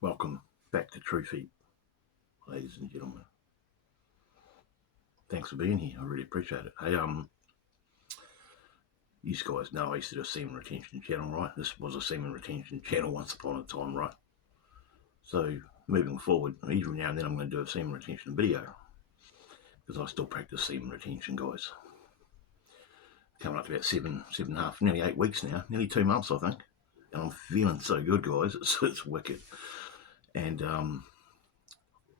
Welcome back to True Feet, ladies and gentlemen. Thanks for being here. I really appreciate it. Hey, you guys know I used to do a semen retention channel, right? This was a semen retention channel once upon a time, right? So moving forward, even now and then I'm going to do a semen retention video because I still practice semen retention, guys. Coming up to about seven and a half, nearly 8 weeks now, nearly 2 months, I think. And I'm feeling so good, guys. It's wicked. And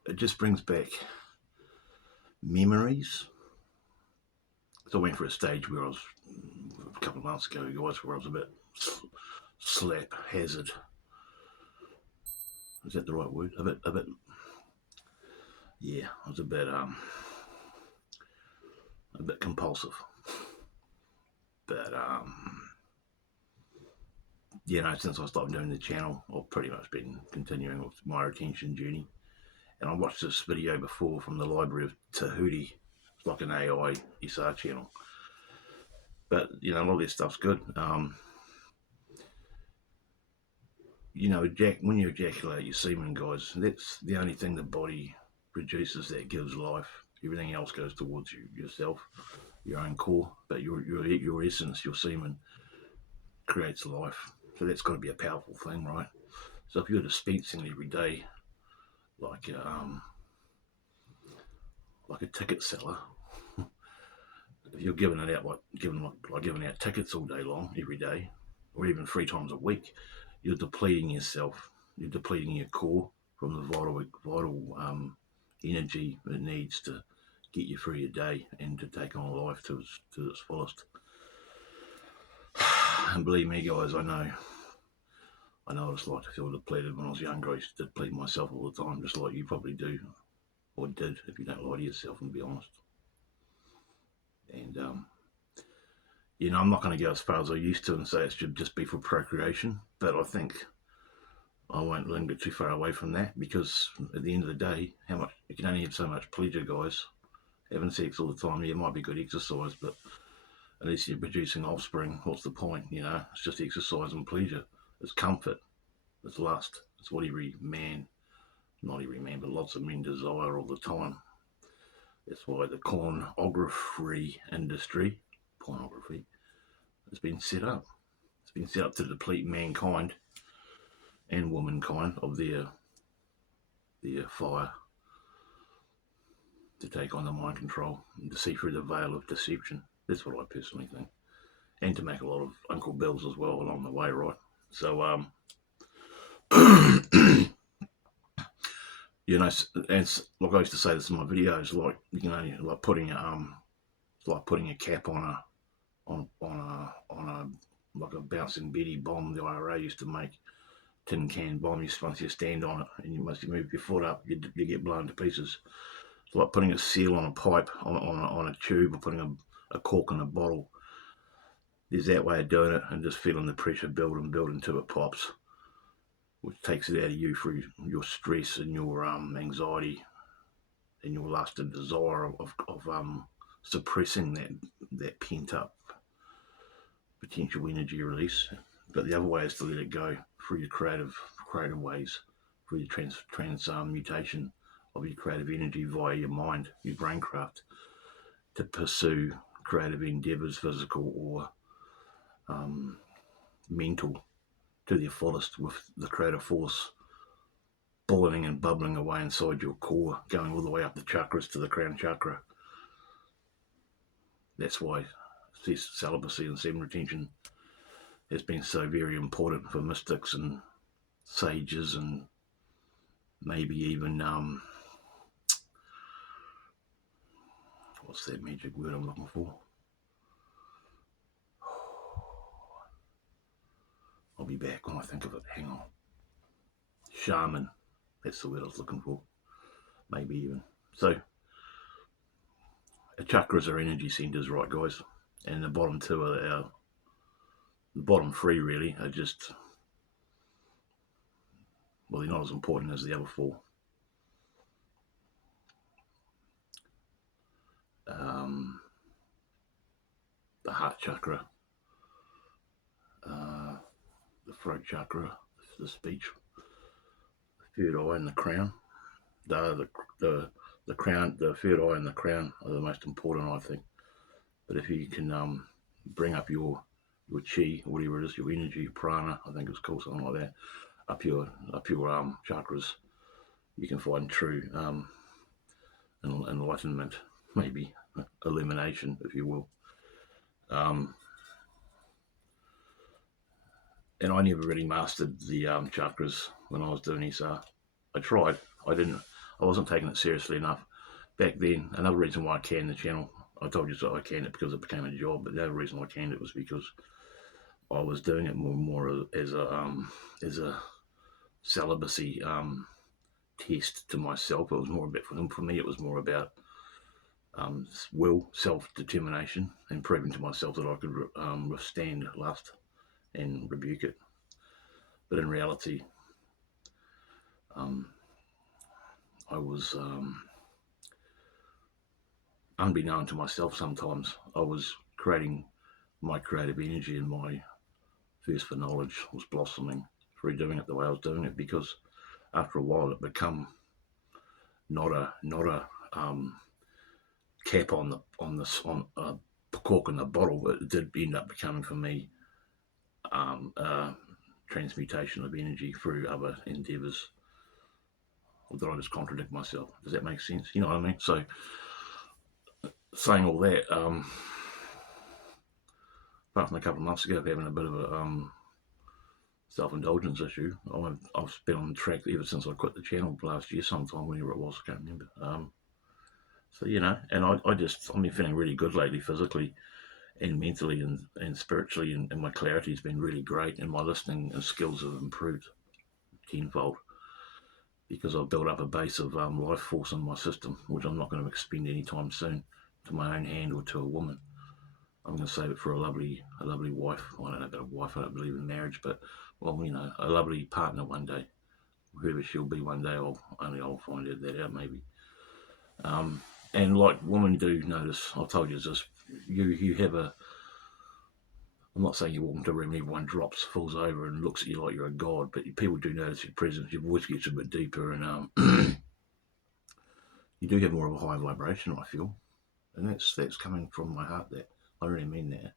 it just brings back memories. So I went for a stage where I was, a couple of months ago, guys, where I was a bit slap hazard. Is that the right word? A bit. Yeah, I was a bit compulsive. But since I started doing the channel, I've pretty much been continuing with my retention journey. And I watched this video before from the library of Tahuti. It's like an AI SR channel. But, a lot of this stuff's good. When you ejaculate your semen, guys, that's the only thing the body produces that gives life. Everything else goes towards yourself, your own core. But your essence, your semen, creates life. So that's got to be a powerful thing, right? So if you're dispensing every day, like a ticket seller, if you're giving it out like giving out tickets all day long, every day, or even 3 times a week, you're depleting yourself. You're depleting your core from the vital energy it needs to get you through your day and to take on life to its fullest. And believe me, guys, I know what it's like to feel depleted. When I was younger, I used to deplete myself all the time, just like you probably do, or did, if you don't lie to yourself and be honest. And, I'm not going to go as far as I used to and say it should just be for procreation, but I think I won't linger too far away from that, because at the end of the day, you can only have so much pleasure, guys. Having sex all the time, it might be good exercise, but at least you're producing offspring. What's the point? It's just exercise and pleasure. It's comfort. It's lust. It's what not every man, but lots of men desire all the time. That's why the pornography industry, has been set up. It's been set up to deplete mankind and womankind of their fire, to take on the mind control and to see through the veil of deception. That's what I personally think. And to make a lot of Uncle Bills as well along the way, right? So, and like I used to say this in my videos, like putting a cap on a like a bouncing Betty bomb the IRA used to make. Tin can bomb. Once you stand on it and you move your foot up, you get blown to pieces. It's like putting a seal on a pipe, on a tube, or putting a cork in a bottle. There's that way of doing it, and just feeling the pressure build until it pops, which takes it out of you through your stress and your anxiety and your lust and desire of suppressing that pent up potential energy release. But the other way is to let it go through your creative ways, through the transmutation of your creative energy via your mind, your brain craft, to pursue creative endeavors, physical or mental, to their fullest, with the creative force boiling and bubbling away inside your core, going all the way up the chakras to the crown chakra. That's why celibacy and semen retention has been so very important for mystics and sages, and maybe even what's that magic word I'm looking for? I'll be back when I think of it. Hang on. Shaman. That's the word I was looking for. Maybe even. So, the chakras are energy centers, right, guys? And the bottom 2 are the bottom 3 really are just, well, they're not as important as the other 4. The heart chakra, the throat chakra, the speech, third eye and the crown. The crown, the third eye and the crown are the most important, I think. But if you can bring up your chi, whatever it is, your energy, your prana, I think it's called something like that, up your chakras, you can find true enlightenment, maybe illumination, if you will. And I never really mastered the chakras when I was doing this. I tried. I wasn't taking it seriously enough back then. Another reason why I canned the channel, I told you so I canned it because it became a job, but the other reason I canned it was because I was doing it more as a celibacy test to myself. It was more about, for me, it was more about will, self-determination, and proving to myself that I could withstand lust and rebuke it. But in reality, I was, unbeknown to myself sometimes, I was creating my creative energy, and my thirst for knowledge was blossoming through doing it the way I was doing it, because after a while it became not a cap on a cork in the bottle. It did end up becoming for me transmutation of energy through other endeavours. Or did I just contradict myself? Does that make sense? You know what I mean? So, saying all that, apart from a couple of months ago having a bit of a self-indulgence issue, I've been on track ever since I quit the channel last year sometime, whenever it was, I can't remember. So, you know, and I've been feeling really good lately, physically and mentally and spiritually, and my clarity's been really great, and my listening and skills have improved tenfold, because I've built up a base of life force in my system, which I'm not going to expend anytime soon to my own hand or to a woman. I'm going to save it for a lovely wife. I don't know about a wife, I don't believe in marriage, but, well, you know, a lovely partner one day. Whoever she'll be one day, I'll find that out maybe. And like women do notice, I told you this, you have a, I'm not saying you walk into a room and everyone drops, falls over and looks at you like you're a god, but people do notice your presence, your voice gets a bit deeper, and you do have more of a high vibration, I feel. And that's coming from my heart. That I really mean that.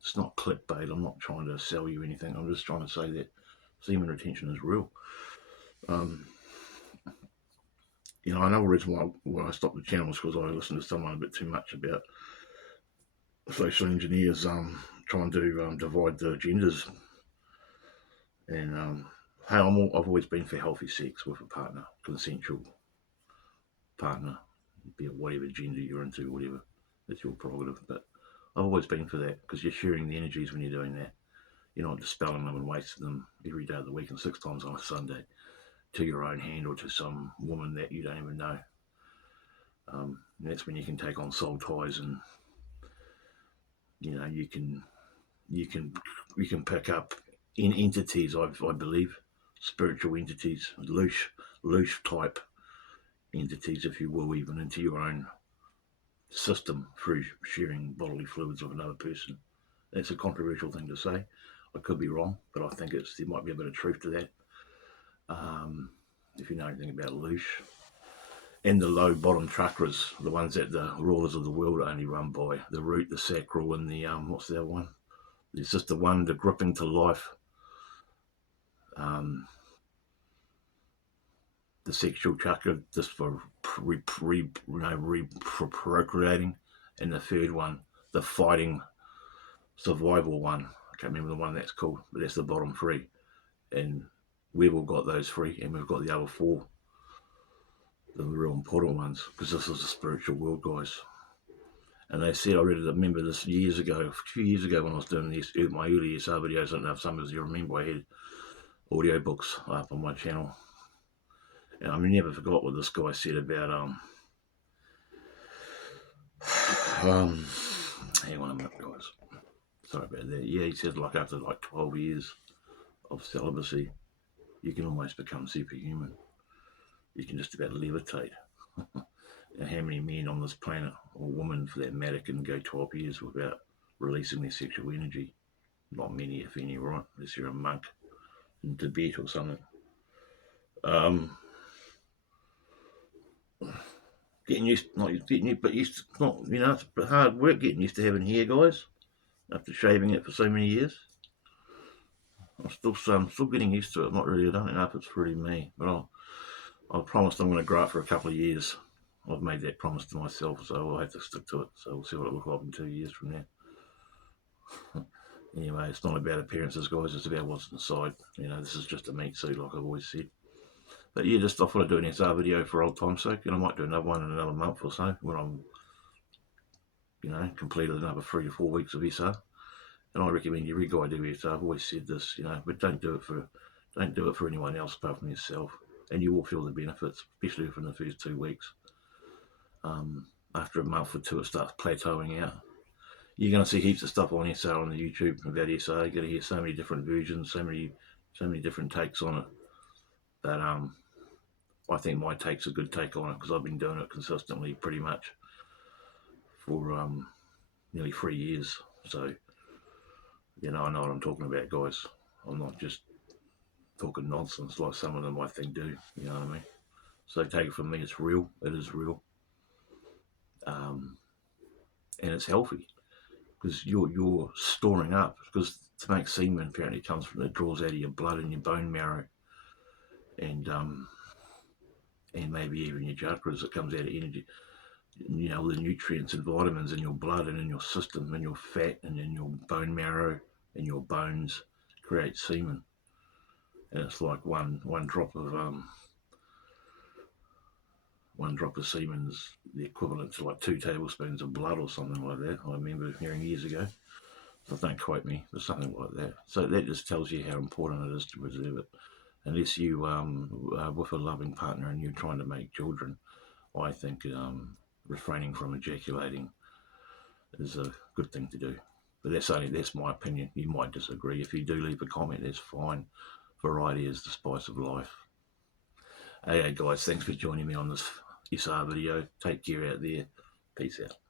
It's not clickbait. I'm not trying to sell you anything. I'm just trying to say that semen retention is real. You know, another reason why I stopped the channel is because I listened to someone a bit too much about social engineers trying to divide the genders. And I've always been for healthy sex with a partner, consensual partner, be it whatever gender you're into, whatever, that's your prerogative. But I've always been for that, because you're sharing the energies when you're doing that. You're not dispelling them and wasting them every day of the week and 6 times on a Sunday to your own hand or to some woman that you don't even know. And that's when you can take on soul ties, and you know you can pick up in entities. I believe spiritual entities, loose type entities, if you will, even into your own system through sharing bodily fluids with another person. That's a controversial thing to say. I could be wrong, but I think there might be a bit of truth to that. If you know anything about loose. And the low bottom chakras, the ones that the rulers of the world only run by, the root, the sacral, and the what's the other one? It's just the one, the gripping to life, the sexual chakra, just for procreating, and the third one, the fighting, survival one. I can't remember the one that's called, but that's the bottom 3. And we've all got those 3, and we've got the other 4, the real important ones, because this is the spiritual world, guys. And they said, I remember this a few years ago when I was doing my early SR videos. I don't know if some of you remember, I had audio books up on my channel. And I never forgot what this guy said about, hang on a minute, guys. Sorry about that. Yeah, he said, like, after 12 years of celibacy, you can almost become superhuman. You can just about levitate. And how many men on this planet, or women for that matter, can go 12 years without releasing their sexual energy? Not many, if any, right? Unless you're a monk in Tibet or something. Getting used, not getting used, but used to, not, it's hard work getting used to having hair, guys. After shaving it for so many years, I'm still getting used to it. Not really. I don't know if it's really me, but I've promised I'm going to grow it for a couple of years. I've made that promise to myself, so I'll have to stick to it. So we'll see what it looks like in 2 years from now. Anyway, it's not about appearances, guys. It's about what's inside. This is just a meat suit, like I've always said. But yeah, just I thought I'd do an SR video for old time's sake, and I might do another one in another month or so when I'm, completed another 3 to 4 weeks of SR. And I recommend every guy do SR. I've always said this, but don't do it for anyone else apart from yourself, and you will feel the benefits, especially within the first 2 weeks. After a month or two, it starts plateauing out. You're going to see heaps of stuff on SR on the YouTube about SR. You're going to hear so many different versions, so many different takes on it. That I think my take's a good take on it because I've been doing it consistently pretty much for nearly 3 years. So, I know what I'm talking about, guys. I'm not just talking nonsense like some of them I think do. You know what I mean? So take it from me, it's real. It is real. And it's healthy because you're storing up, because to make semen apparently it draws out of your blood and your bone marrow, and maybe even your chakras. It comes out of energy, the nutrients and vitamins in your blood and in your system and your fat and in your bone marrow and your bones create semen. And it's like one drop of semen is the equivalent to like 2 tablespoons of blood or something like that. I remember hearing years ago. So don't quote me, but something like that. So that just tells you how important it is to preserve it. Unless you with a loving partner and you're trying to make children, I think refraining from ejaculating is a good thing to do. But that's my opinion. You might disagree. If you do leave a comment, that's fine. Variety is the spice of life. Hey guys, thanks for joining me on this SR video. Take care out there. Peace out.